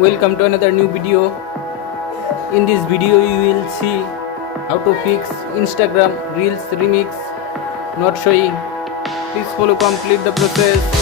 Welcome to another new video. In this video you will see how to fix Instagram Reels remix not showing. Please follow complete the process.